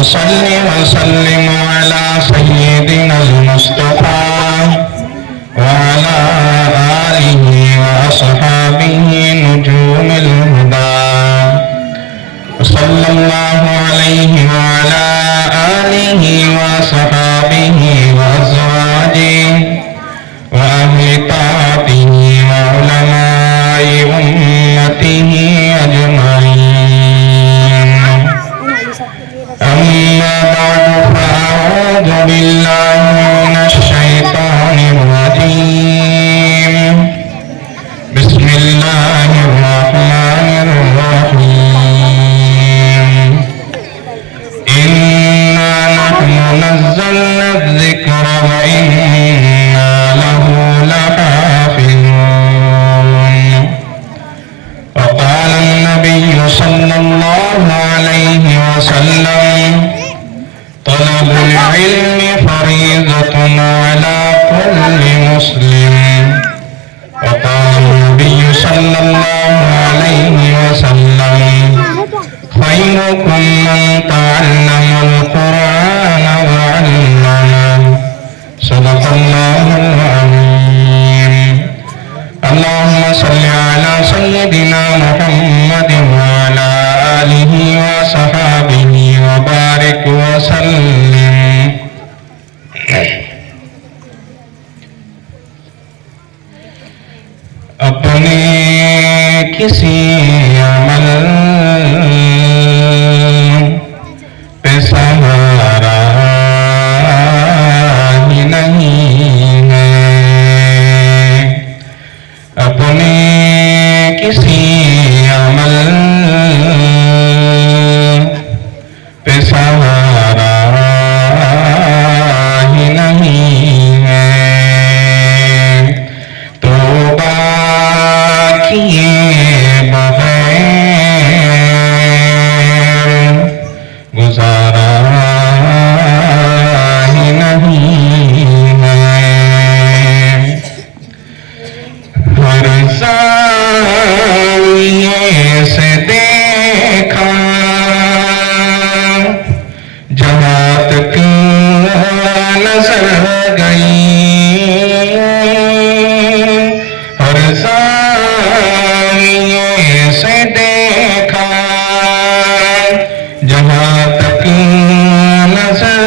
وصل وسلم على سيدنا المصطفى وعلى آله وأصحابه نجوم الهدى وصلى الله عليه وعلى آله وصحابه وأزواجه وأهل طاعته وعلماء أمته أجمعين. أما بعد فأعوذ بالله من الشيطان الرجيم. بسم الله الرحمن الرحيم. إنا نحن نزلنا الذكر وإنا له لحافظون. وقال النبي صلى الله عليه وسلم طلب العلم فريضة على كل مسلم. وقال النبي صلى الله عليه وسلم خيركم من تعلم القرآن وعلمه. صدق الله العظيم. اللهم صل على سيدنا محمد وعلى آله وصحابه وبارك وسلم. اپنے کسی عمل پہ سہارا ہی نہیں ہے. اپنے کسی عمل پہ سہارا ہی نہیں ہے. توبہ کیے بغیر گزارا ہی نہیں ہے. ہر زاویے سے دیکھا جہاں تک نظر گئی. ہر زاویے سے دیکھا جہاں تک نظر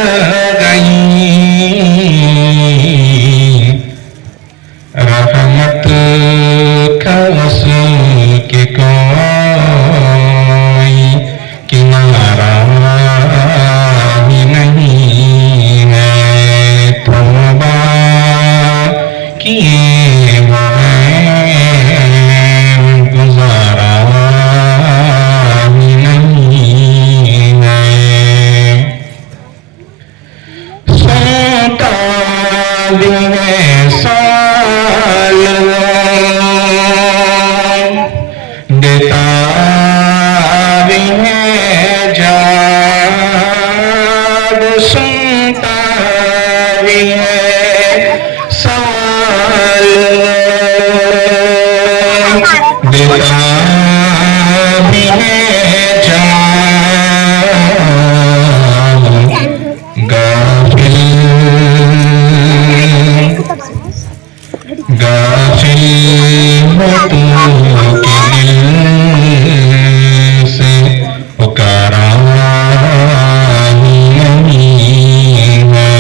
گئی. رحمت کا وصول کے کوئی کنارہ ہی نہیں ہے. توبہ کیے بغیر گزارا ہی نہیں ہے. سوتا بھی ہے سال دیتا بھی ہے جان. سنتا بھی ہے سوال دیتا بھی ہے جان. غافل غافل ہو تو کہ دل سے پکارا ہی نہیں ہے.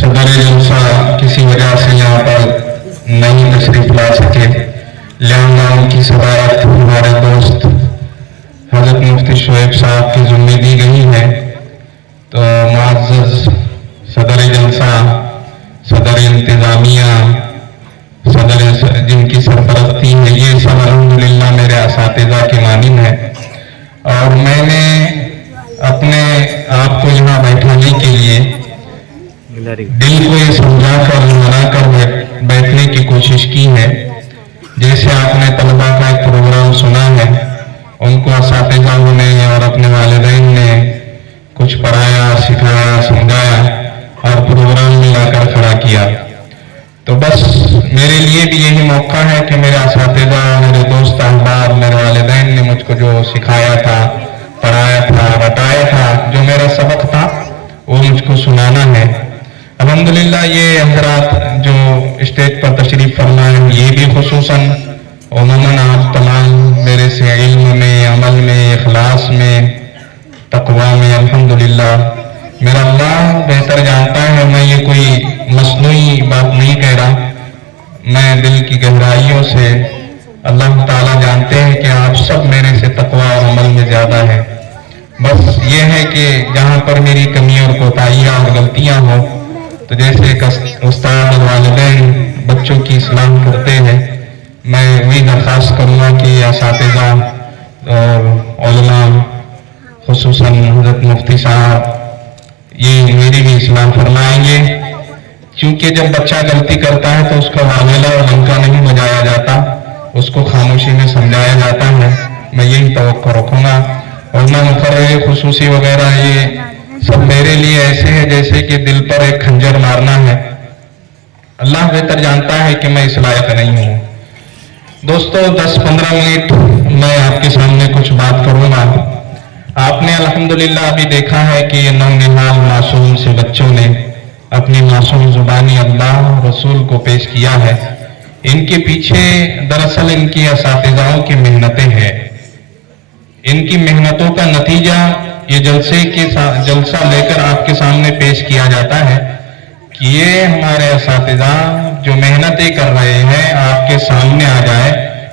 صدر جلسہ کسی وجہ سے یہاں پر نہیں تشریف لا سکے، لہذا ان کی صدارت ہمارے دوست حضرت مفتی شعیب صاحب کی ذمہ دی گئی ہے. تو معزز صدر جلسہ، صدر انتظامیہ، صدر جن کی سرپرستی ہے، یہ سب الحمدللہ میرے اساتذہ کے مانند ہیں. اور میں نے اپنے آپ کو یہاں بیٹھانے کے لیے دل کو یہ कोशिश की है। जैसे आपने तलबा का एक प्रोग्राम सुना है, उनको असातिज़ाओं ने और अपने वालिदैन ने कुछ पढ़ाया, सिखाया, समझाया और प्रोग्राम में लाकर खड़ा किया। तो बस मेरे लिए भी यही मौका है कि मेरे असातिज़ा, मेरे दोस्त अहबाब, मेरे वालिदैन ने मुझको जो सिखाया था, पढ़ाया था, बताया था, जो मेरा सबक था, वो मुझको सुनाना है। अल्हम्दुलिल्लाह ये हज़रात जो स्टेज पर तशरीफ़ फरमाए, ये भी खुसूसन उमूमन आप तमाम मेरे से इल्म में, अमल में, इखलास में, तक़वा में अल्हम्दुलिल्लाह मेरा अल्लाह बेहतर जानता है। मैं ये कोई मसनूई बात नहीं कह रहा, मैं दिल की गहराइयों से अल्लाह ताला जानते हैं कि आप सब मेरे से तक़वा और अमल में ज़्यादा है। बस ये है कि जहाँ पर मेरी कमी और कोताहियाँ और गलतियाँ हो, तो जैसे एक उस्ताद और वालिदैन बच्चों की इस्लाह करते हैं, मैं वही दरख्वास्त करूँगा कि असातिज़ा और उलमा, खुसूसन हज़रत मुफ्ती साहब, ये मेरी भी इस्लाह फरमाएंगे। क्योंकि जब बच्चा गलती करता है तो उसका वावेला और डंका नहीं बजाया जाता, उसको खामोशी में समझाया जाता है। मैं यही तवक्को रखूँगा। और ना मुकर्रर खुसूसी वगैरह ये सब मेरे लिए ऐसे है जैसे कि दिल पर एक खंजर मारना है। अल्लाह बेहतर जानता है कि मैं इस लायक नहीं हूँ। दोस्तों 10-15 मिनट मैं आपके सामने कुछ बात करूँगा। आपने अल्हम्दुलिल्लाह अभी देखा है कि ये नौनिहाल मासूम से बच्चों ने अपनी मासूम जुबानी अल्लाह रसूल को पेश किया है। इनके पीछे दरअसल इनकी असातिज़ाओं की मेहनतें हैं। इनकी मेहनतों का नतीजा ये जलसा लेकर आपके सामने पेश किया जाता है कि ये हमारे असातिज़ा जो मेहनतें कर रहे हैं आपके सामने आ जाए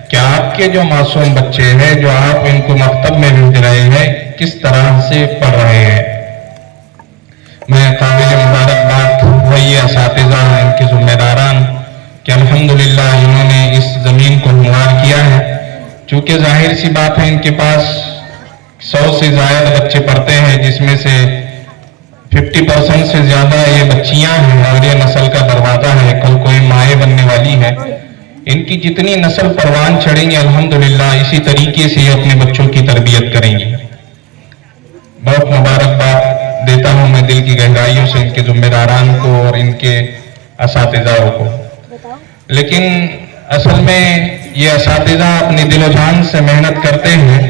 कि आपके जो मासूम बच्चे हैं, जो आप इनको मकतब में भेज रहे हैं, किस तरह से पढ़ रहे हैं। मैं काबिल मुबारकबाद वही असातिज़ा, इनके ज़िम्मेदारान कि अल्हम्दुलिल्लाह इन्होंने इस ज़मीन को हमवार किया है। चूँकि जाहिर सी बात है इनके पास 100 से ज़्यादा बच्चे पढ़ते हैं, जिसमें से 50% से ज़्यादा ये बच्चियां हैं और ये नस्ल का दरवाज़ा है, कल कोई माए बनने वाली है। इनकी जितनी नस्ल परवान चढ़ेंगे अल्हम्दुलिल्लाह इसी तरीके से ये अपने बच्चों की तरबियत करेंगी। बहुत मुबारकबाद देता हूँ मैं दिल की गहराइयों से इनके ज़िम्मेदारान को और इनके असातिज़ाओं को। लेकिन असल में ये असातिज़ा अपनी दिलो जान से मेहनत करते हैं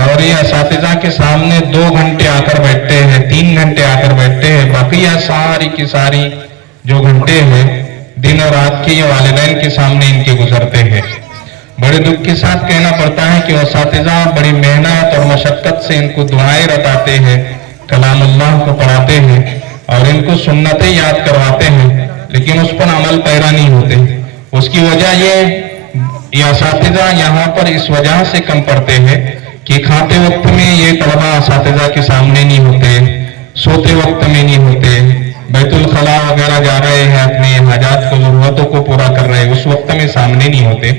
और ये असातिज़ा के सामने 2 घंटे आकर बैठते हैं, 3 घंटे आकर बैठते हैं। बाकी सारी की सारी जो घंटे हैं दिन और रात के, ये वालिदैन के सामने इनके गुजरते हैं। बड़े दुख के साथ कहना पड़ता है कि असातिज़ा बड़ी मेहनत और मशक्क़त से इनको दुआएं रटाते हैं, कलामुल्लाह को पढ़ाते हैं और इनको सुन्नतें याद करवाते हैं, लेकिन उस पर अमल पैरा नहीं होते। उसकी वजह ये असातिज़ा यहाँ पर इस वजह से कम पढ़ते हैं कि खाते वक्त में ये तलबा असातिज़ा के सामने नहीं होते, सोते वक्त में नहीं होते, बैतुल खला वगैरह जा रहे हैं, अपने हाजात को, जरूरतों को पूरा कर रहे हैं, उस वक्त में सामने नहीं होते।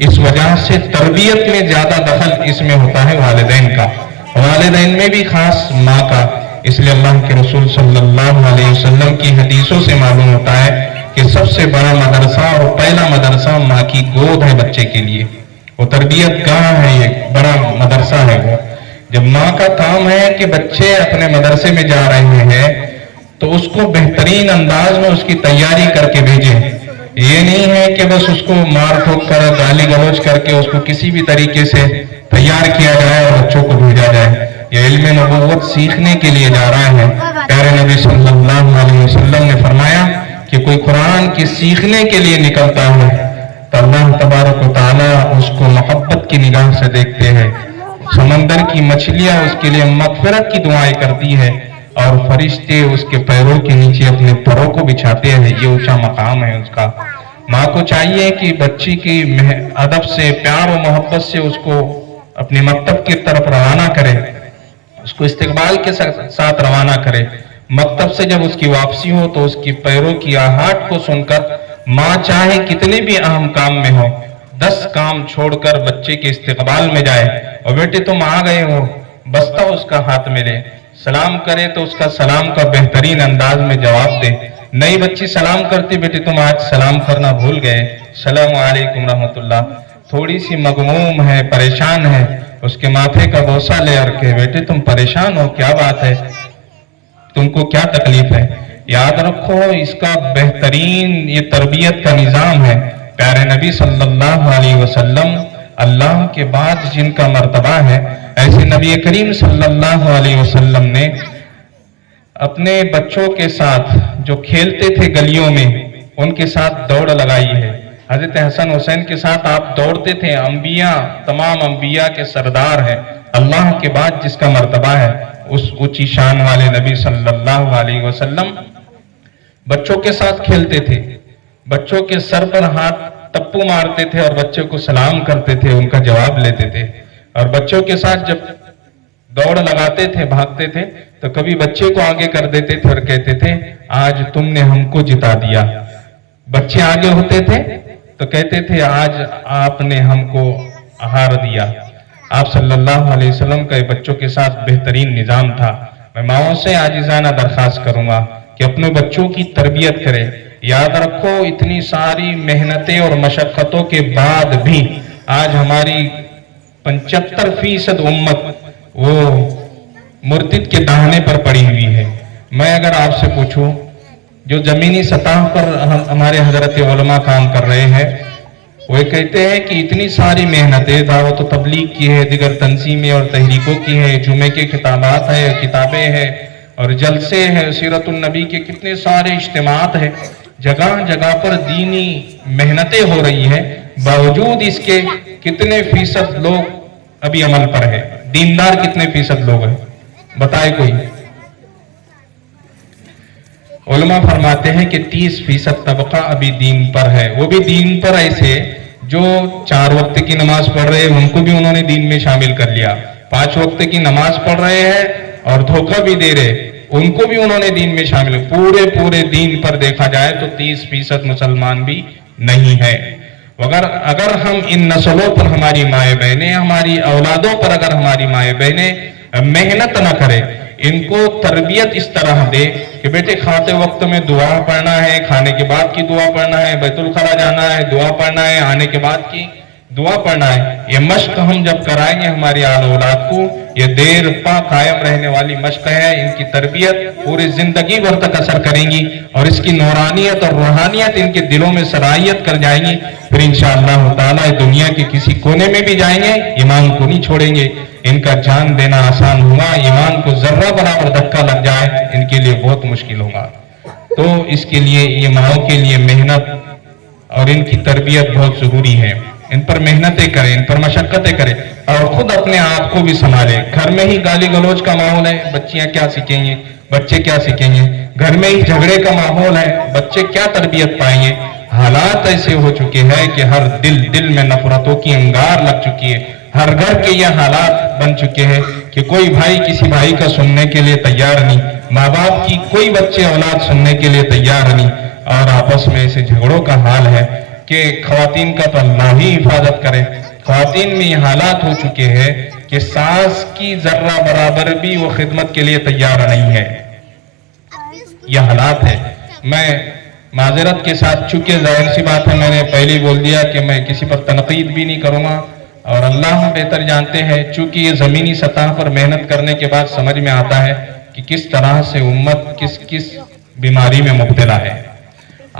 इस वजह से तरबियत में ज्यादा दखल इसमें होता है वालिदैन का, वालिदैन में भी खास माँ का। इसलिए अल्लाह के रसूल सल्लल्लाहु अलैहि वसल्लम की हदीसों से मालूम होता है कि सबसे बड़ा मदरसा और पहला मदरसा माँ की गोद है बच्चे के लिए। वो तरबियत गाह है, ये बड़ा मदरसा है वो। जब माँ का काम है कि बच्चे अपने मदरसे में जा रहे हैं तो उसको बेहतरीन अंदाज में उसकी तैयारी करके भेजें। ये नहीं है कि बस उसको मार ठोक कर, गाली गलौज करके उसको किसी भी तरीके से तैयार किया जाए और बच्चों को भेजा जाए। ये इल्म नबुव्वत सीखने के लिए जा रहा है। प्यारे नबी सल्लल्लाहु अलैहि वसल्लम ने फरमाया कि कोई कुरान की सीखने के लिए निकलता है तो अल्लाह तबारक व तआला उसको मोहब्बत की निगाह से देखते हैं। समंदर की मछलियां उसके लिए मगफिरत की दुआएं करती है और फरिश्ते उसके पैरों के नीचे अपने परों को बिछाते हैं। ये ऊंचा मकाम है उसका। माँ को चाहिए कि बच्ची की अदब से, प्यार और मोहब्बत से उसको अपने मकतब की तरफ रवाना करे, उसको इस्तकबाल के साथ रवाना करे। मकतब से जब उसकी वापसी हो तो उसकी पैरों की आहट को सुनकर माँ चाहे कितने भी अहम काम में हो, 10 काम छोड़कर बच्चे के इस्तकबाल में जाए और बेटे तुम आ गए हो, बस्ता उसका हाथ में ले, सलाम करे तो उसका सलाम का बेहतरीन अंदाज में जवाब दे, नई बच्ची सलाम करती, बेटे तुम आज सलाम करना भूल गए, सलाम अलैकुम रहमतुल्लाह। थोड़ी सी मगमूम है, परेशान है, उसके माथे का बोसा ले रखे, बेटे तुम परेशान हो, क्या बात है, तुमको क्या तकलीफ है। याद रखो इसका बेहतरीन ये तरबियत का निजाम है। प्यारे नबी सल्लल्लाहु अलैहि वसल्लम अल्लाह के बाद जिनका मर्तबा है, ऐसे नबी करीम सल्लल्लाहु अलैहि वसल्लम ने अपने बच्चों के साथ जो खेलते थे गलियों में, उनके साथ दौड़ लगाई है। हजरत हसन हुसैन के साथ आप दौड़ते थे। अंबिया, तमाम अंबिया के सरदार हैं, अल्लाह के बाद जिसका मर्तबा है, उस ऊंची शान वाले नबी सल्लल्लाहु अलैहि वसल्लम बच्चों के साथ खेलते थे, बच्चों के सर पर हाथ टप्पू मारते थे और बच्चों को सलाम करते थे, उनका जवाब लेते थे। और बच्चों के साथ जब दौड़ लगाते थे, भागते थे, तो कभी बच्चे को आगे कर देते थे और कहते थे आज तुमने हमको जिता दिया। बच्चे आगे होते थे तो कहते थे आज आपने हमको हार दिया। आप सल्लल्लाहु अलैहि वसल्लम का बच्चों के साथ बेहतरीन निजाम था। मैं माओ से आजिज़ाना दरखास्त करूंगा कि अपने बच्चों की तरबियत करें। याद रखो इतनी सारी मेहनतें और मशक्क़तों के बाद भी आज हमारी 75% उम्मत वो मुर्तिद के दाहने पर पड़ी हुई है। मैं अगर आपसे पूछूं, जो जमीनी सतह पर हमारे हजरत उलमा काम कर रहे हैं, वो कहते हैं कि इतनी सारी मेहनतें दावत व तबलीग की है, दिगर तंजीमें और तहरीकों की है, जुमे के किताबात है, किताबें हैं और जलसे हैं, सीरतुन नबी के कितने सारे इज्तिमात हैं, जगह जगह पर दीनी मेहनतें हो रही हैं। बावजूद इसके कितने फीसद लोग अभी अमल पर है, दीनदार कितने फीसद लोग हैं, बताए कोई। उलमा फरमाते हैं कि 30% तबका अभी दीन पर है। वो भी दीन पर ऐसे जो 4 वक्त की नमाज पढ़ रहे हैं, उनको भी उन्होंने दीन में शामिल कर लिया। 5 वक्त की नमाज पढ़ रहे हैं और धोखा भी दे रहे, उनको भी उन्होंने दीन में शामिल। पूरे दीन पर देखा जाए तो 30% मुसलमान भी नहीं है। अगर हम इन नस्लों पर, हमारी माए बहनें, हमारी औलादों पर अगर हमारी माए बहनें मेहनत न करें, इनको तरबियत इस तरह दे कि बेटे खाते वक्त में दुआ पढ़ना है, खाने के बाद की दुआ पढ़ना है, बैतुल खला जाना है दुआ पढ़ना है, आने के बाद की दुआ पढ़ना है। ये मश्क हम जब कराएंगे हमारी आल औलाद को, ये देर पा कायम रहने वाली मश्क है। इनकी तरबियत पूरी जिंदगी भर तक असर करेंगी और इसकी नूरानियत और रूहानियत इनके दिलों में सराहियत कर जाएंगी। फिर इंशाअल्लाह ताला दुनिया के किसी कोने में भी जाएंगे, ईमान को नहीं छोड़ेंगे। इनका जान देना आसान होगा, ईमान को जर्रा बराबर धक्का लग जाए इनके लिए बहुत मुश्किल होगा। तो इसके लिए ये माओ के लिए मेहनत और इनकी तरबियत बहुत जरूरी है। इन पर मेहनतें करें, इन पर मशक्कतें करें और खुद अपने आप को भी संभालें। घर में ही गाली गलौज का माहौल है, बच्चियां क्या सीखेंगे, बच्चे क्या सीखेंगे। घर में ही झगड़े का माहौल है, बच्चे क्या तरबियत पाएंगे। हालात ऐसे हो चुके हैं कि हर दिल में नफरतों की अंगार लग चुकी है। हर घर के ये हालात बन चुके हैं कि कोई भाई किसी भाई का सुनने के लिए तैयार नहीं, माँ बाप की कोई बच्चे औलाद सुनने के लिए तैयार नहीं, और आपस में ऐसे झगड़ों का हाल है कि खवातीन का तो अल्लाह ही हिफाजत करे। खवातीन में ये हालात हो चुके हैं कि सास की जर्रा बराबर भी वो खिदमत के लिए तैयार नहीं है। यह हालात है। मैं माजरत के साथ, चूंकि जाहिर सी बात है मैंने पहले ही बोल दिया कि मैं किसी पर तनकीद भी नहीं करूंगा और अल्लाह बेहतर जानते हैं, चूंकि ये जमीनी सतह पर मेहनत करने के बाद समझ में आता है कि किस तरह से उम्मत किस बीमारी में मुब्तला है।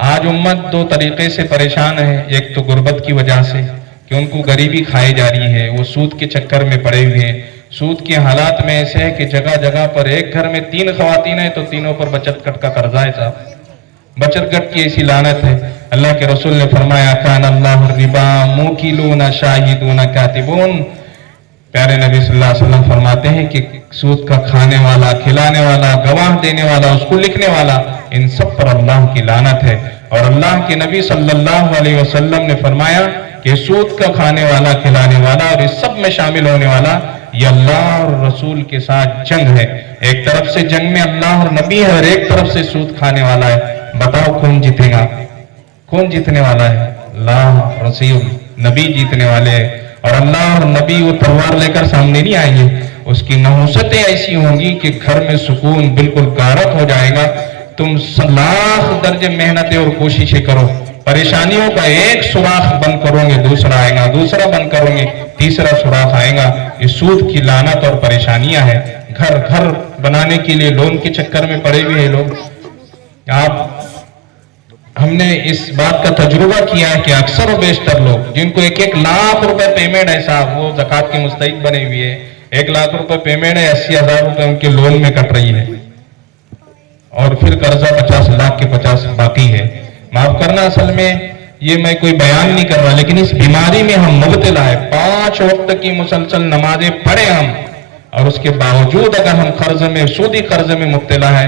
आज उम्मत 2 तरीके से परेशान है। एक तो गुर्बत की वजह से कि उनको गरीबी खाई जा रही है, वो सूद के चक्कर में पड़े हुए हैं। सूद के हालात में ऐसे है कि जगह जगह पर एक घर में 3 खवातीन है तो तीनों पर बचत कट का कर्जा है साहब। बचत गट की ऐसी लानत है। अल्लाह के रसूल ने फरमाया कान अल्लाह रिबा मुकिलून शाहिदून कातिबून। प्यारे नबी सल्लल्लाहु अलैहि वसल्लम फरमाते हैं कि सूद का खाने वाला, खिलाने वाला, गवाह देने वाला, उसको लिखने वाला, इन सब पर अल्लाह की लानत है। और अल्लाह के नबी सल्लल्लाहु अलैहि वसल्लम ने फरमाया कि सूद का खाने वाला, खिलाने वाला और इस सब में शामिल होने वाला ये अल्लाह और रसूल के साथ जंग है। एक तरफ से जंग में अल्लाह और नबी है और एक तरफ से सूद खाने वाला है। बताओ कौन जीतेगा? कौन जीतने वाला है? अल्लाह रसूल नबी जीतने वाले हैं। और अल्लाह और नबी वो तलवार लेकर सामने नहीं आएंगे, उसकी नहुसतें ऐसी होंगी कि घर में सुकून बिल्कुल गारत हो जाएगा। तुम लाख दर्जे मेहनतें और कोशिशें करो, परेशानियों का एक सुराख बंद करोगे, दूसरा आएगा, दूसरा बंद करोगे, तीसरा सुराख आएगा। ये सूद की लानत और परेशानियां हैं। घर घर बनाने के लिए लोन के चक्कर में पड़े हुए हैं लोग। हमने इस बात का तजुर्बा किया है कि अक्सर और बेशतर लोग जिनको 1-1 लाख रुपए पेमेंट है साहब, वो ज़कात के मुस्तहिक बने हुए हैं, 1 लाख रुपए पेमेंट है, 80,000 रुपए उनके लोन में कट रही है और फिर कर्जा 50 लाख के 50 बाकी है। माफ करना, असल में ये मैं कोई बयान नहीं कर रहा, लेकिन इस बीमारी में हम मुब्तला है। 5 वक्त की मुसलसल नमाजें पढ़े हम, और उसके बावजूद अगर हम कर्ज में, सूदी कर्ज में मुब्तला है,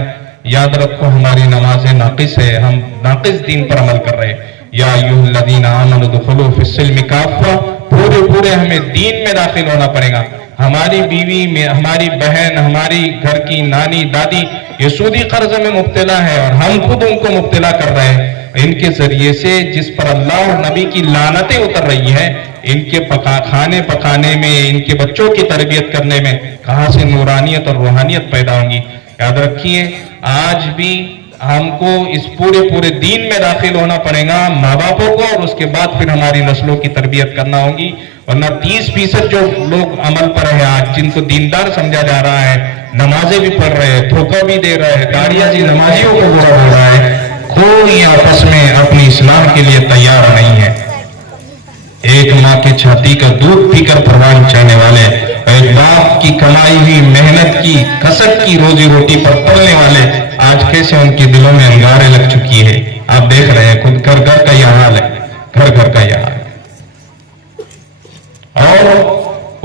याद रखो हमारी नमाजें नाकिस है, हम नाकिस दीन पर अमल कर रहे हैं। या अय्युहल्लज़ीना आमनू दुखुलू फिस्सिल्मि काफ़ा, पूरे हमें दीन में दाखिल होना पड़ेगा। हमारी बीवी में, हमारी बहन, हमारी घर की नानी दादी ये सूदी कर्ज में मुब्तला है और हम खुद उनको मुब्तला कर रहे हैं। इनके जरिए से जिस पर अल्लाह और नबी की लानतें उतर रही है, इनके खाने पकाने में, इनके बच्चों की तरबियत करने में कहां से नूरानियत और रूहानियत पैदा होंगी। याद रखिए, आज भी हमको इस पूरे दीन में दाखिल होना पड़ेगा, माँ बापों को, और उसके बाद फिर हमारी नस्लों की तरबियत करना होगी। वरना 30% जो लोग अमल पर है आज, जिनको दीनदार समझा जा रहा है, नमाजें भी पढ़ रहे हैं, धोखा भी दे रहे हैं, गाड़ियां जी नमाजियों को बुरा हो रहा है, कोई आपस में अपनी इस्लाह के लिए तैयार नहीं है। एक माँ की छाती का दूध पीकर परवान चाहने वाले, एक बाप की कमाई हुई मेहनत की कसक की रोजी रोटी पर पलने वाले, आज कैसे उनके दिलों में अंगारें लग चुकी है। आप देख रहे हैं, खुद घर घर का यह हाल है, घर का यह हाल है। और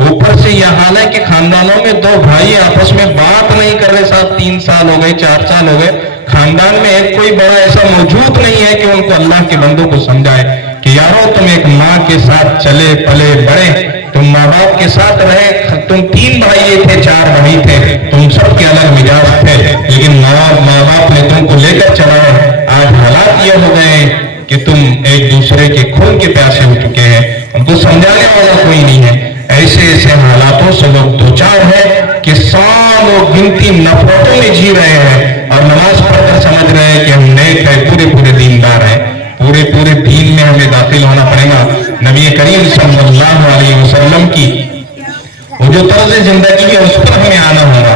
ऊपर से यह हाल है कि खानदानों में 2 भाई आपस में बात नहीं कर रहे, साथ 3 साल हो गए, 4 साल हो गए, खानदान में एक कोई बड़ा ऐसा मौजूद नहीं है कि उनको अल्लाह के बंदों को समझाए कि यारो तुम एक माँ के साथ चले पले बड़े, तुम माँ बाप के साथ रहे, तुम 3 भाई थे, 4 भाई थे, तुम सबके अलग मिजाज थे, लेकिन माँ बाप ने तुमको लेकर चला है। आज हालात ये हो गए कि तुम एक दूसरे के खून के प्यासे हो चुके हैं, उनको समझाने वाला कोई नहीं है। ऐसे हालातों से लोग दो चार है कि सालों गिनती नफरतों में जी रहे हैं और नमाज पढ़कर समझ रहे हैं कि हम नेक है, पूरे दीनदार है। पूरे दीन में हमें दाखिल होना पड़ेगा। नबी करीम सल्लल्लाहु अलैहि वसल्लम की वो जो तर्ज जिंदगी है उस पर हमें आना होगा।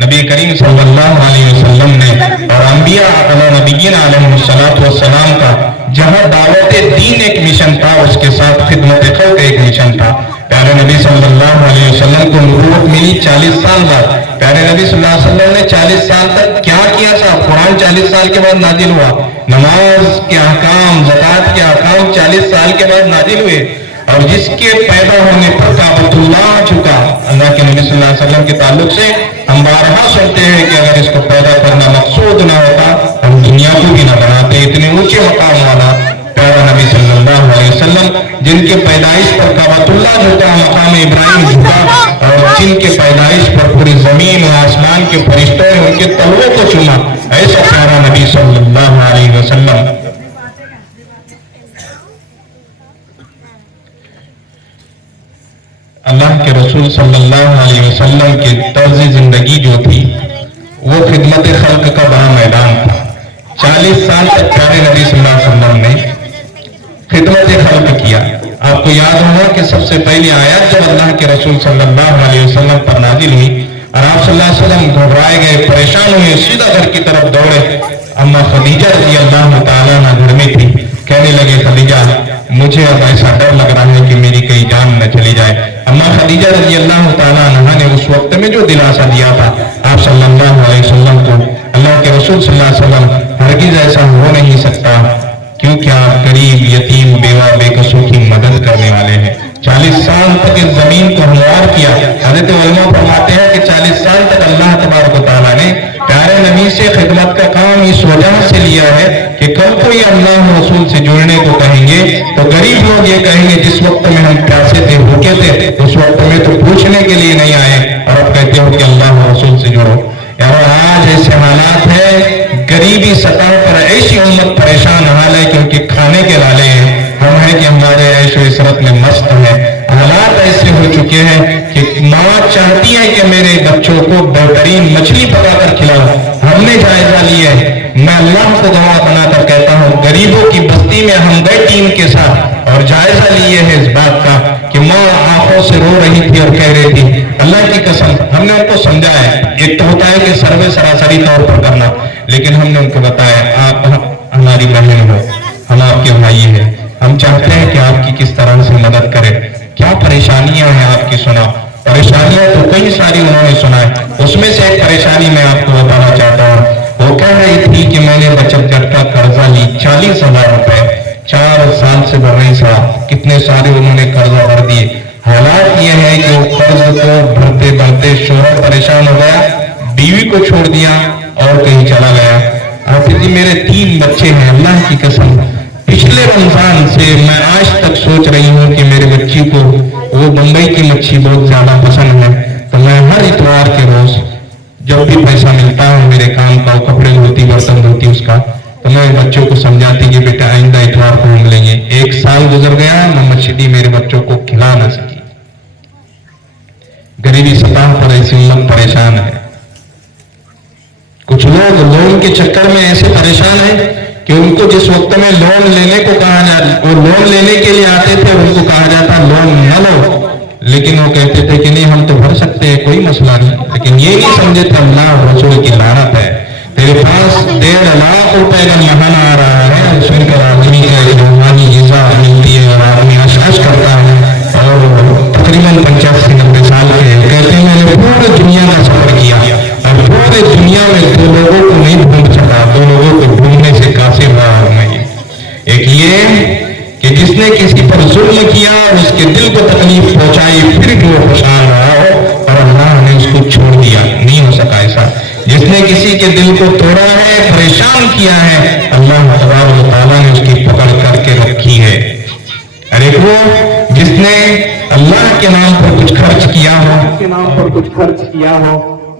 नबी करीम सल्लल्लाहु अलैहि वसल्लम ने और अंबिया नबीयीन अलैहिस्सलातु वस्सलाम का जहां दावत दीन एक मिशन था, उसके साथ खिदमत खल्क एक मिशन था। प्यारे नबी सल्लल्लाहु अलैहि वसल्लम को नबूवत मिली 40 साल बाद। प्यारे नबी सल्लल्लाहु अलैहि वसल्लम ने 40 साल तक क्या किया था? कुरान 40 साल के बाद नाजिल हुआ, नमाज के अहकाम, ज़कात के अहकाम 40 साल के बाद नाजिल हुए, और जिसके पैदा होने पर काबतुल्लाह झुका। अल्लाह के नबी सल्लल्लाहु अलैहि वसल्लम के ताल्लुक से हम बारहा सुनते हैं कि अगर इसको पैदा करना मकसूद ना होता हम दुनिया को भी ना बनाते। इतने ऊंचे मकाम वाला प्यारा नबी सल्लल्लाहु अलैहि वसल्लम, जिनके पैदाइश पर काबतुल्लाह झुका, मकाम इब्राहिम झुका, और जिनके पैदाइश पर पूरी जमीन और आसमान के फरिश्तों ने उनके तलवों को चूमा, ऐसा प्यारा नबी सल्लल्लाहु अलैहि वसल्लम। अल्लाह के रसूल सल्लल्लाहु अलैहि वसल्लम की तर्ज जिंदगी जो थी वो खिदमत खल्क का बड़ा मैदान था। 40 साल तक प्यारे नबी सल्लल्लाहु अलैहि वसल्लम ने खिदमत खल्क किया। आपको याद होगा कि सबसे पहली आयत जब अल्लाह के रसूल सल्लल्लाहु अलैहि वसल्लम पर नाजिल हुई और आप सल्लल्लाहु अलैहि वसल्लम घबराए गए, परेशान हुए, सीधा घर की तरफ दौड़े। अम्मा खदीजा रज़ी अल्लाह तआला अन्हा घर में थी, कहने लगे खदीजा मुझे अब ऐसा डर लग रहा है कि मेरी कहीं जान न चली जाए। अम्मा खदीजा रज़ी अल्लाह तआला अन्हा ने उस वक्त में जो दिलासा दिया था आप सल्लल्लाहु अलैहि वसल्लम को, अल्लाह के रसूल सल्लल्लाहु अलैहि वसल्लम हरगिज़ ऐसा हो नहीं सकता क्योंकि आप गरीब, यतीम, बेवा, बेकसों की मदद करने वाले हैं। 40 साल तक इस जमीन को हमवार किया। हज़रत उलमा फरमाते हैं कि 40 साल तक अल्लाह तबारक व तआला ने प्यारे नबी से खिदमत का काम इस वजह से लिया है कि कल कोई अल्लाह रसूल से जुड़ने को कहेंगे तो गरीब लोग ये कहेंगे जिस वक्त में हम प्यासे थे, भूखे थे, उस वक्त में तो पूछने के लिए नहीं आए और अब कहते हो कि अल्लाह रसूल से जुड़ो। यार आज ऐसे हालात है, गरीबी सतह पर ऐसी उम्मत परेशान हाल है क्योंकि खाने के लाले हैं हम हैं कि हमारे ऐशो इसरत में मस्त है। हालात ऐसे हो चुके हैं कि माँ चाहती है कि मेरे बच्चों को बेहतरीन मछली पकाकर खिलाओ। हमने जायजा लिया है मैं अल्लाह को गवाह बनाकर कहता हूँ, गरीबों की बस्ती में हम गए टीम के साथ और जायजा लिए है इस बात का कि माँ आंखों से रो रही थी और कह रही थी, अल्लाह की कसम, हमने उनको समझाया। एक तो होता है कि सर्वे सरासरी तौर पर करना, लेकिन हमने उनको बताया, आप हमारी बहन हो, हम आपके भाई हैं, हम चाहते हैं कि आपकी किस तरह से मदद करें, क्या परेशानियां हैं आपकी सुना। परेशानियां तो कई सारी उन्होंने सुनाई, उसमें से एक परेशानी मैं आपको बताना चाहता हूँ। वो कह रही थी कि मैंने बचत गट का कर्जा ली 40,000 रुपए, 4 साल से भर रही साहब, कितने सारे उन्होंने कर्जा भर दिए। हालात ये है कि वो कर्ज को भरते भरते शोहर परेशान हो गया, बीवी को छोड़ दिया और कहीं चला गया। हाफिज जी, मेरे 3 बच्चे हैं, अल्लाह की कसम पिछले रमजान से मैं आज तक सोच रही हूँ कि मेरे बच्ची को वो बम्बई की मच्छी बहुत ज्यादा पसंद है, तो मैं हर इतवार के रोज जब भी पैसा मिलता है मेरे काम का, कपड़े धोती बर्तन धोती उसका, तो मैं बच्चों को समझाती कि बेटा आइंदा इतवार को हम लेंगे। 1 साल गुजर गया, मैं मछली मेरे बच्चों को खिला ना सकी। गरीबी सतह पर ऐसी उम्मत परेशान है। कुछ लोग लोन के चक्कर में ऐसे परेशान हैं कि उनको जिस वक्त में लोन लेने को कहा जाता, वो लोन लेने के लिए आते थे और उनको कहा जाता लोन न लो, लेकिन वो कहते थे कि नहीं हम तो भर सकते हैं, कोई मसला नहीं। लेकिन ये नहीं समझे थे अल्लाह रसूल की लानत है, तेरे पास 1.5 लाख रुपए का महाना आ रहा है, सुनकर आदमी का एक रूहानी ईजा मिलती है और आदमी आश्वास करता है। और तकरीबन 85-90 साल के कहते हैं मैंने पूरी दुनिया का सफर किया और पूरे दुनिया में 2 लोगों को नहीं ढूंढ सका, 2 लोगों को ढूंढने से कासिर रहा हूं मैं। एक ये कि जिसने किसी पर जुल्म किया और उसके दिल को तकलीफ पहुंचाई, फिर भी वो खुशहाल रहा हो और अल्लाह ने उसको छोड़ दिया, नहीं हो सका ऐसा। जिसने किसी के दिल को तोड़ा है, परेशान किया है, अल्लाह तबारक व तआला ने उसकी पकड़ करके रखी है। अरे वो जिसने अल्लाह के नाम पर कुछ खर्च किया हो,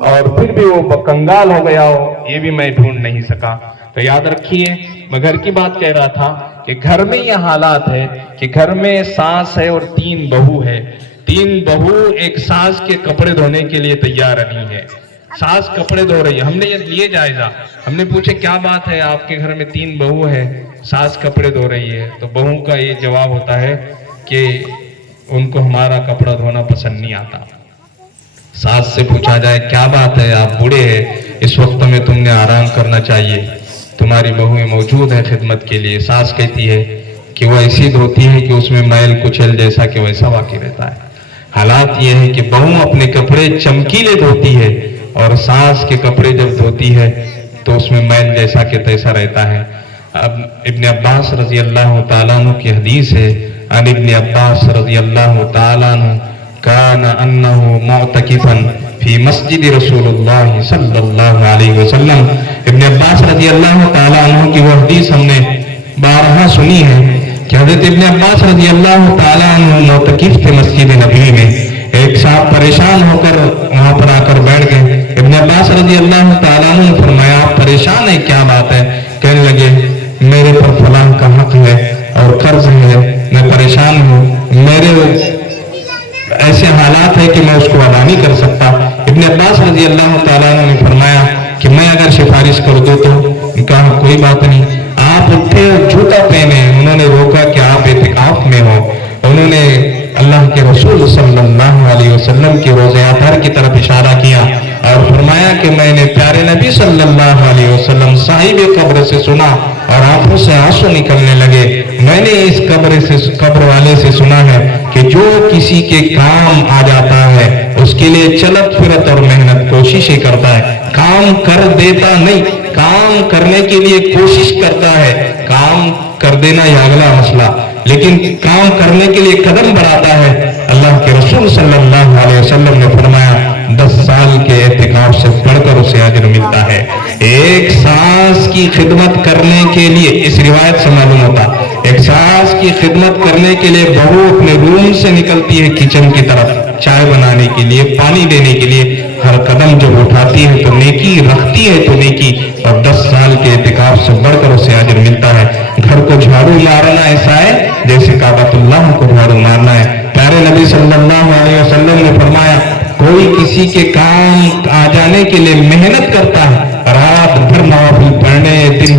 और फिर भी वो कंगाल हो गया हो, ये भी मैं ढूंढ नहीं सका। तो याद रखिए, मैं घर की बात कह रहा था कि घर में यह हालात है कि घर में सास है और 3 बहू है। 3 बहू एक सास के कपड़े धोने के लिए तैयार नहीं है। सास कपड़े धो रही है, हमने ये लिए जायजा, हमने पूछे क्या बात है, आपके घर में 3 बहू है, सास कपड़े धो रही है। तो बहू का ये जवाब होता है कि उनको हमारा कपड़ा धोना पसंद नहीं आता। सास से पूछा जाए क्या बात है, आप बूढ़े हैं, इस वक्त में तुमने आराम करना चाहिए, तुम्हारी बहुएं मौजूद है खिदमत के लिए। सास कहती है कि वो ऐसी धोती है कि उसमें मैल कुचल जैसा कि वैसा बाकी रहता है। हालात ये है कि बहू अपने कपड़े चमकीले धोती है और सास के कपड़े जब धोती है तो उसमें मैल जैसा कि तैसा रहता है। अब इब्न अब्बास रजी अल्लाह तआला अन्हु की हदीस है, अन इब्न अब्बास रजी अल्लाह तआला अन्हु काना अन्नहु मुअतकिफन फी मस्जिद रसूलुल्लाह सल्लल्लाहु अलैहि वसल्लम। इब्न अब्बास रजी अल्लाह तआला अन्हु की वो हदीस हमने बारहा सुनी है कि हजरत इब्न अब्बास रजी अल्लाह तआला अन्हु मुअतकिफ थे मस्जिद नबी में। एक साहब परेशान होकर वहां पर आकर बैठ गए। इब्न अब्बास रजी अल्लाह तआला अन्हु ने फरमाया आप परेशान है, क्या बात है? कहने लगे मेरे पर फलां का हक है और कर्ज है, मैं परेशान हूँ, मेरे ऐसे हालात है कि मैं उसको अदा नहीं कर सकता। इब्न अब्बास रजी अल्लाह तआला अन्हु ने फरमाया कि मैं अगर सिफारिश कर दूं तो कहा कोई बात नहीं। आप उठे और जूता पहने, उन्होंने रोका कि आप एतिकाफ में हो। उन्होंने अल्लाह के रसूल सल्लल्लाहु अलैहि वसल्लम के रोज़े अतहर की तरफ इशारा किया और फरमाया कि मैंने प्यारे नबी सल्लल्लाहु अलैहि वसल्लम साहिब कब्र से सुना और आंखों से आंसू निकलने लगे। मैंने इस कब्र वाले से सुना है कि जो किसी के काम आ जाता है उसके लिए चलत फिरत और मेहनत कोशिश ही करता है, काम कर देता नहीं, काम करने के लिए कोशिश करता है। काम कर देना यह अगला मसला, लेकिन काम करने के लिए कदम बढ़ाता है। अल्लाह के रसूल सल्लल्लाहु अलैहि वसल्लम ने फरमाया 10 साल के एतिकाफ से बढ़कर उसे अजर मिलता है। एक सास की खिदमत करने के लिए, इस रिवायत से मालूम होता, एक सास की खिदमत करने के लिए बहू अपने रूम से निकलती है किचन की तरफ, चाय बनाने के लिए, पानी देने के लिए। हर कदम जब उठाती है तो नेकी, रखती है तो नेकी, और 10 साल के एतिकाफ से बढ़कर उसे अजर मिलता है। घर को झाड़ू मारना ऐसा है जैसे काबतुल्लाह को झाड़ू मारना है। प्यारे नबी सल्लल्लाहु अलैहि वसल्लम ने फरमाया कोई किसी के काम आ जाने के लिए मेहनत करता है, रात भर नवाफिल पढ़ने,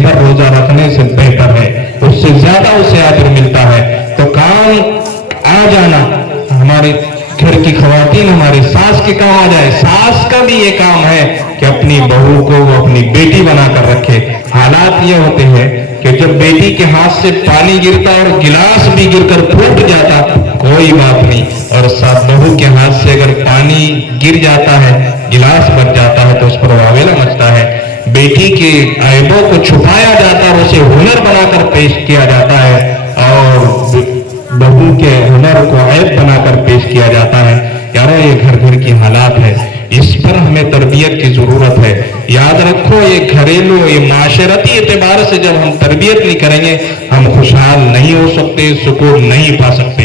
भर रोजा रखने से बेहतर है, उससे ज्यादा उसे अजर मिलता है। तो काम आ जाना, हमारे घर की खवातीन हमारे सास के काम आ जाए। सास का भी ये काम है कि अपनी बहू को वो अपनी बेटी बनाकर रखे। हालात ये होते हैं कि जब बेटी के हाथ से पानी गिरता और गिलास भी गिरकर फूट जाता कोई बात नहीं, और साथ बहू के हाथ से अगर पानी गिर जाता है, गिलास बच जाता है तो उस पर वावेला मचता है। बेटी के ऐबों को छुपाया जाता है, उसे हुनर बनाकर पेश किया जाता है, और बहू के हुनर को ऐब बनाकर पेश किया जाता है। यारो ये घर घर की हालात है, इस पर हमें तरबियत की जरूरत है। याद रखो ये घरेलू, ये माशरती एतबार से जब हम तरबियत नहीं करेंगे हम खुशहाल नहीं हो सकते, सुकून नहीं पा सकते।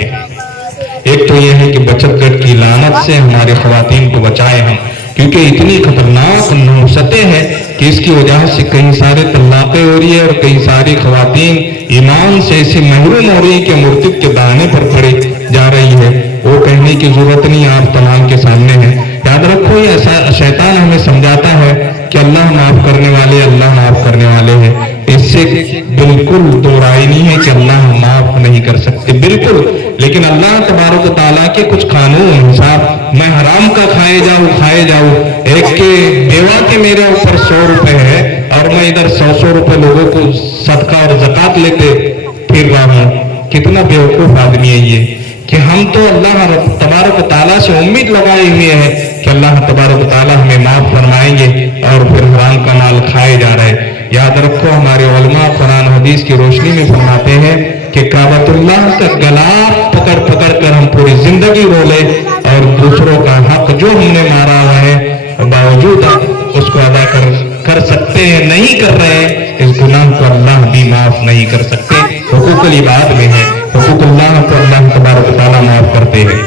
एक तो यह है कि बचत गट की लानत से हमारे खवातीन को बचाए हम, क्योंकि इतनी खतरनाक नौसतें हैं कि इसकी वजह से कई सारे तलाक़ें हो रही है और कई सारी खवातीन ईमान से ऐसी महरूम हो रही है कि मुर्तिद के दाने पर पड़ी जा रही है। वो कहने की जरूरत नहीं, आप तमाम के सामने है। याद रखो ये शैतान हमें समझाता है कि अल्लाह माफ करने वाले, अल्लाह माफ करने वाले हैं। इससे बिल्कुल दो राय नहीं है कि अल्लाह माफ नहीं कर सकते, बिल्कुल। लेकिन अल्लाह तबारक व तआला के कुछ कानून हिसाब, मैं हराम का खाए जाऊं, एक के बेवा के मेरे ऊपर 100 रुपए है और मैं इधर 100 रुपए लोगों को सदका और ज़कात लेते फिर रहा हूं। कितना बेवकूफ आदमी है ये कि हम तो अल्लाह तबारक व तआला से उम्मीद लगाए हुए हैं कि अल्लाह तबारक व तआला हमें माफ फरमाएंगे और फिर हराम का माल खाए जा रहे हैं। याद रखो हमारे उलमा कुरान हदीस की रोशनी में फरमाते हैं कि काबतुल्लाह का गला पकड़ पकड़ कर हम पूरी जिंदगी रोले और दूसरों का हक जो हमने मारा हुआ है बावजूद उसको अदा कर सकते हैं, नहीं कर रहे हैं, इस गुनाह को अल्लाह भी माफ नहीं कर सकते। हुकूकुल इबाद में है, हुकूकुल्लाह को अल्लाह तबारक व तआला माफ करते हैं।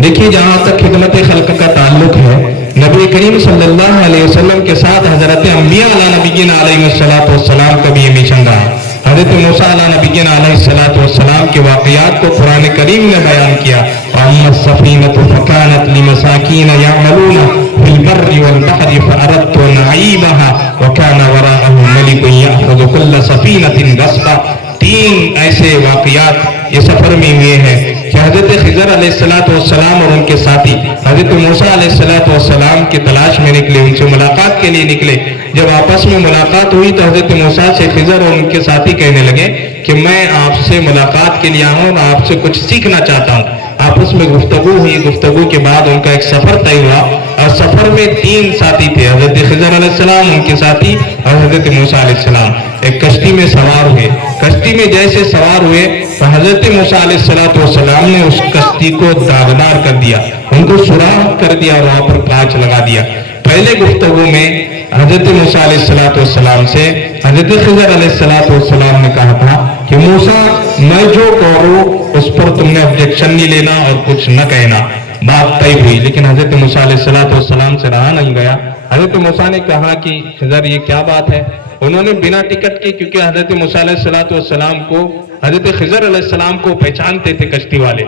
देखिए जहां तक खिदमत खल्क का ताल्लुक है, नबी करीम सल्लल्लाहु अलैहि वसल्लम के साथ हजरत अंबिया अला नबीय्यिन अलैहिस्सलातु वस्सलाम का भी मिशन रहा। हजरत मूसा अला नबीय्यिन अलैहिस्सलातु वस्सलाम के वाक़यात को कुरान करीम ने बयान किया। अम्मा सफीनतु फकानत लिमसाकीन यअमलूना फिल बर्रि वल बहरि फअरदतु अन अईबहा व काना वराअहुम मलिकुन यअखुज़ु कुल्ल सफीनतिन गस्बा। 3 ऐसे वाक़यात ये सफर में हुए हैं कि हजरत खिज़र अलैहिस्सलाम और उनके साथी हजरत मूसा अलैहिस्सलाम की तलाश में निकले, उनसे मुलाकात के लिए निकले। जब आपस में मुलाकात हुई तो हजरत मूसा से खिज़र और उनके साथी कहने लगे कि मैं आपसे मुलाकात के लिए आऊँ और आपसे कुछ सीखना चाहता हूँ। आपस में गुफ्तगू हुई, गुफ्तगू के बाद उनका एक सफर तय हुआ और सफर में 3 साथी थे, हजरत खिज़र अलैहिस्सलाम, उनके साथी और हजरत मूसा अलैहिस्सलाम। एक कश्ती में सवार हुए। कश्ती में जैसे सवार हुए तो हजरत मूसा अलैहिस्सलाम ने उस कश्ती को दागदार कर दिया, उनको सुराख कर दिया और वहां पर कांच लगा दिया। पहले गुफ्तगू में हजरत मूसा अलैहिस्सलाम से हजरत खिज़र अलैहिस्सलाम ने कहा था कि मूसा मैं जो करूं उस पर तुमने ऑब्जेक्शन नहीं लेना और कुछ न कहना। बात तय हुई, लेकिन हजरत मूसा अलैहिस्सलाम से रहा नहीं गया। हजरत मूसा ने कहा कि खिज़र ये क्या बात है। उन्होंने बिना टिकट के, क्योंकि हजरत मूसा अलैहिस्सलाम को हजरत खिज़र अलैहिस्सलाम को पहचानते थे कश्ती वाले,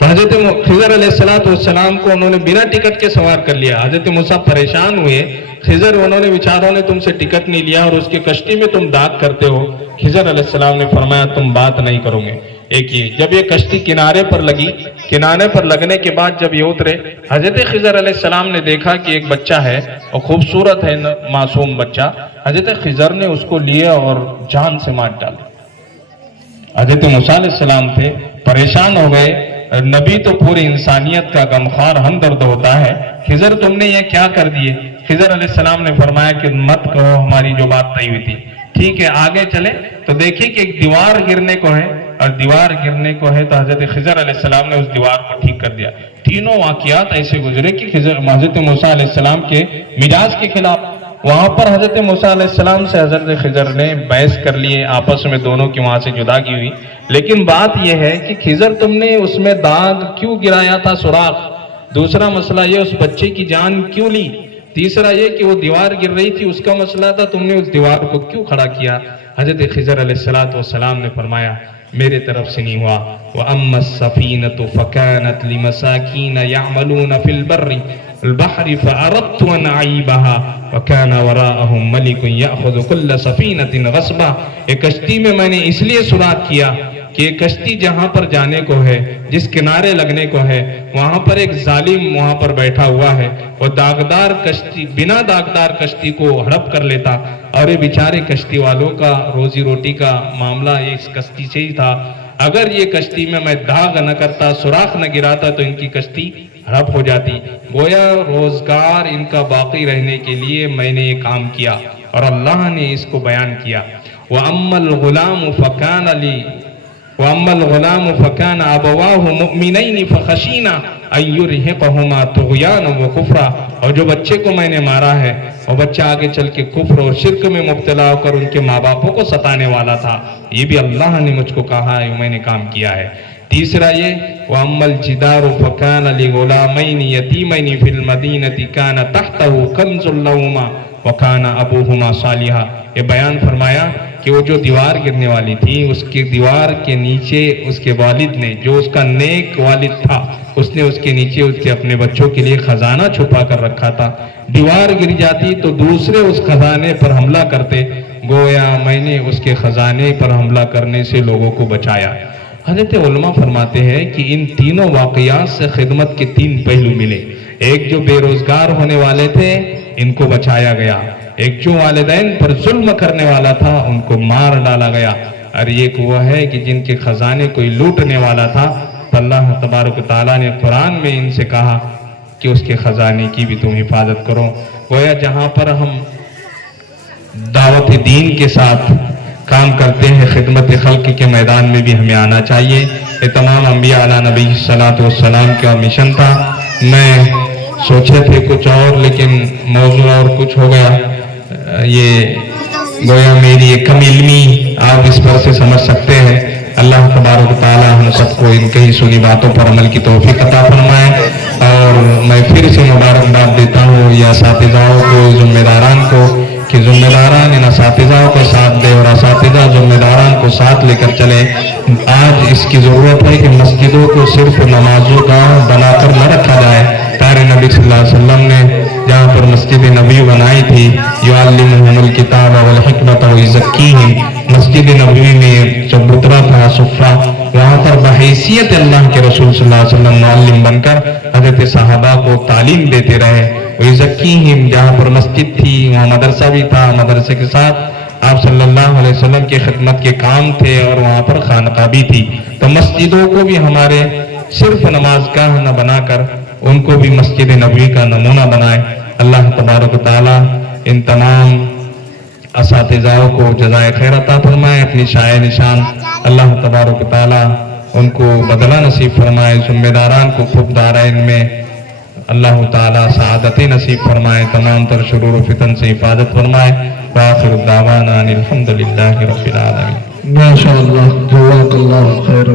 तो हजरत खिज़र अलैहिस्सलाम को उन्होंने बिना टिकट के सवार कर लिया। हजरत मूसा परेशान हुए, खिज़र उन्होंने बेचारों ने तुमसे टिकट नहीं लिया और उसके कश्ती में तुम दाग करते हो। खिज़र अलैहिस्सलाम ने फरमाया तुम बात नहीं करोगे। एक ये जब ये कश्ती किनारे पर लगी, किनारे पर लगने के बाद जब ये उतरे, हजरत खिज़र अलैहिस्सलाम ने देखा कि एक बच्चा है और खूबसूरत है, मासूम बच्चा। हजरत खिज़र ने उसको लिया और जान से मार डाला। हजरत मूसा अलैहिस्सलाम थे, परेशान हो गए। नबी तो पूरी इंसानियत का गमखार हमदर्द होता है, खिज़र तुमने ये क्या कर दिए। खिज़र अलैहिस्सलाम ने फरमाया कि मत कहो हमारी जो बात तय हुई थी, ठीक है आगे चले। तो देखिए कि एक दीवार गिरने को है और दीवार गिरने को है तो हजरत खिज़र अलैहिस्सलाम ने उस दीवार को ठीक कर दिया। तीनों वाक़यात ऐसे गुजरे कि हजरत मूसा अलैहिस्सलाम के मिजाज के खिलाफ। वहां पर हजरत मूसा अलैहिस्सलाम से हजरत खिज़र ने बहस कर लिए, आपस में दोनों की वहां से जुदागी हुई। लेकिन बात यह है कि खिज़र तुमने उसमें दाग क्यों गिराया था, सुराख। दूसरा मसला ये उस बच्चे की जान क्यों ली। तीसरा ये कि वो दीवार गिर रही थी, उसका मसला था, तुमने उस दीवार को क्यों खड़ा किया। हजरत खिज़र अलैहिस्सलाम ने फरमाया मेरे तरफ से नहीं हुआ। व अम्मा सफीनतु फकानत लिमसाकीन यअमलून फिल बर्रि البحر فأردت أن أعيبها وكان وراءهم ملك يأخذ كل سفينة غصبا. ایک کشتی میں نے اس لیے سوراخ کیا کہ کشتی جہاں پر جانے کو ہے، جس کنارے لگنے کو ہے، وہاں پر ایک ظالم وہاں پر بیٹھا ہوا ہے، وہ داغدار کشتی، بنا داغدار کشتی کو ہڑپ کر لیتا. اور یہ بیچارے کشتی والوں کا روزی روٹی کا معاملہ اس کشتی سے ہی تھا. اگر یہ کشتی میں داغ نہ کرتا، سوراخ نہ گراتا تو ان کی کشتی ہڑپ ہو جاتی. گویا روزگار ان کا باقی رہنے کے لیے میں نے یہ کام کیا، اور اللہ نے اس کو بیان کیا. وَأَمَّا الْغُلَامُ فَكَانَ أَبَوَاهُ مُؤْمِنَيْنِ فَخَشِينَا أَن يُرْهِقَهُمَا طُغْيَانًا وَكُفْرًا. اور جو بچے کو میں نے مارا ہے، وہ بچہ آگے چل کے کفر اور شرک میں مبتلا ہو کر ان کے ماں باپوں کو ستانے والا تھا. یہ بھی اللہ نے مجھ کو کہا ہے، میں نے کام کیا ہے. تیسرا یہ وَأَمَّا الْجِدَارُ فَكَانَ لِغُلَامَيْنِ يَتِيمَيْنِ فِي الْمَدِينَةِ كَانَ تَحْتَهُ كَنْزٌ لَهُمَا وَكَانَ أَبُوهُمَا صَالِحًا. یہ بیان فرمایا کہ وہ جو دیوار گرنے والی تھی، اس کی دیوار کے نیچے اس کے والد نے، جو اس کا نیک والد تھا، اس نے اس کے نیچے اس کے اپنے بچوں کے لیے خزانہ چھپا کر رکھا تھا. دیوار گر جاتی تو دوسرے اس خزانے پر حملہ کرتے. گویا میں نے اس کے خزانے پر حملہ کرنے سے لوگوں کو بچایا. حضرت علماء فرماتے ہیں کہ ان تینوں واقعات سے خدمت کے تین پہلو ملے. ایک جو بے روزگار ہونے والے تھے، ان کو بچایا گیا. ایک جو والدین پر ظلم کرنے والا تھا، ان کو مار ڈالا گیا. اور ایک وہ ہے کہ جن کے خزانے کوئی لوٹنے والا تھا، تو اللہ تبارک و تعالیٰ نے قرآن میں ان سے کہا کہ اس کے خزانے کی بھی تم حفاظت کرو. گویا جہاں پر ہم دعوت دین کے ساتھ کام کرتے ہیں، خدمت خلق کے میدان میں بھی ہمیں آنا چاہیے. یہ تمام انبیاء علیہ نبی صلاۃ والسلام کا مشن تھا. میں سوچے تھے کچھ اور، لیکن موضوع اور کچھ ہو گیا. یہ گویا میری ایک کم علمی، آپ اس پر سے سمجھ سکتے ہیں. اللہ تبارک و تعالی ہم سب کو ان کئی سنی باتوں پر عمل کی توفیق عطا فرمائے. اور میں پھر سے مبارکباد دیتا ہوں یہ اساتذاؤں کو، ذمہ داران کو، کہ ذمہ داران ان اساتذاؤں کو ساتھ دے اور اساتذہ ذمہ داران کو ساتھ لے کر چلے. آج اس کی ضرورت ہے کہ مسجدوں کو صرف نمازوں کا بنا کر نہ رکھا جائے. پیارے نبی صلی اللہ علیہ وسلم نے جہاں پر مسجد نبوی بنائی تھی، یعلمہم الکتاب والحکمۃ ویزکیہم، مسجد نبوی میں چبوترا تھا، صفہ، وہاں پر بحیثیت اللہ کے رسول صلی اللہ علیہ وسلم معلم بن کر حضرت صحابہ کو تعلیم دیتے رہے. ویزکیہم، جہاں پر مسجد تھی وہاں مدرسہ بھی تھا، مدرسے کے ساتھ آپ صلی اللہ علیہ وسلم کی خدمت کے کام تھے، اور وہاں پر خانقاہ بھی تھی. تو مسجدوں کو بھی ہمارے صرف نماز گاہ نہ بنا کر ان کو بھی مسجد نبوی کا نمونہ بنائے. اللہ تبارک و تعالی ان تمام اساتذاؤں کو جزائے خیر عطا فرمائے. اپنی شائع نشان اللہ تبارک و تعالی ان کو بدلہ نصیب فرمائے. ذمہ داران کو خود دارین میں اللہ تعالی سعادت نصیب فرمائے. تمام تر شرور و فتن سے حفاظت فرمائے. وآخر دعوانا الحمدللہ رب العالمین. ما شاء اللہ، جزاک اللہ خیر.